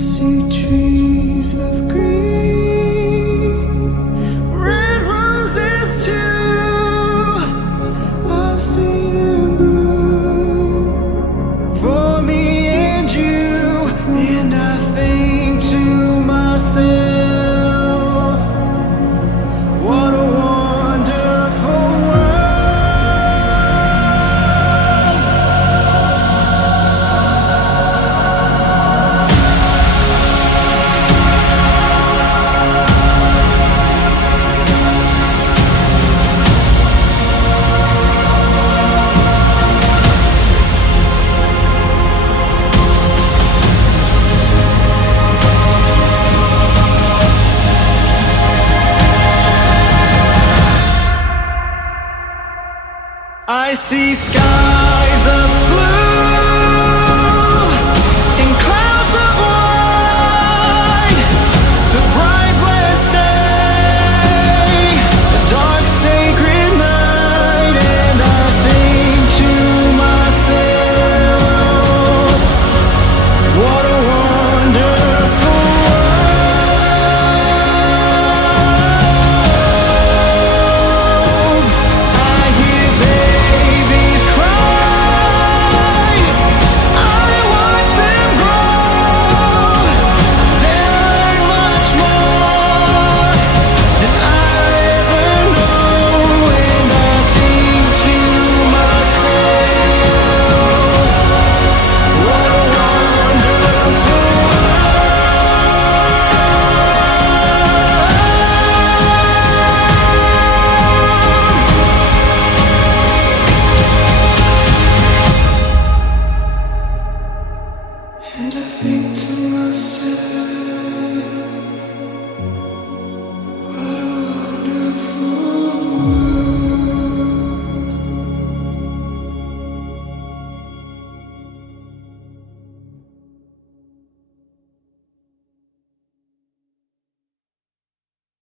see trees of green, red roses too. I see them bloom for me and you, and I think to myself, what a wonderful I see skies of blue and clouds of white, the bright blessed day, the dark sacred night, and I think to myself, what a wonderful world. I hear babies cry, I watch them grow. They learn much more than I ever know, and I think to myself, what a wonderful and I think to myself.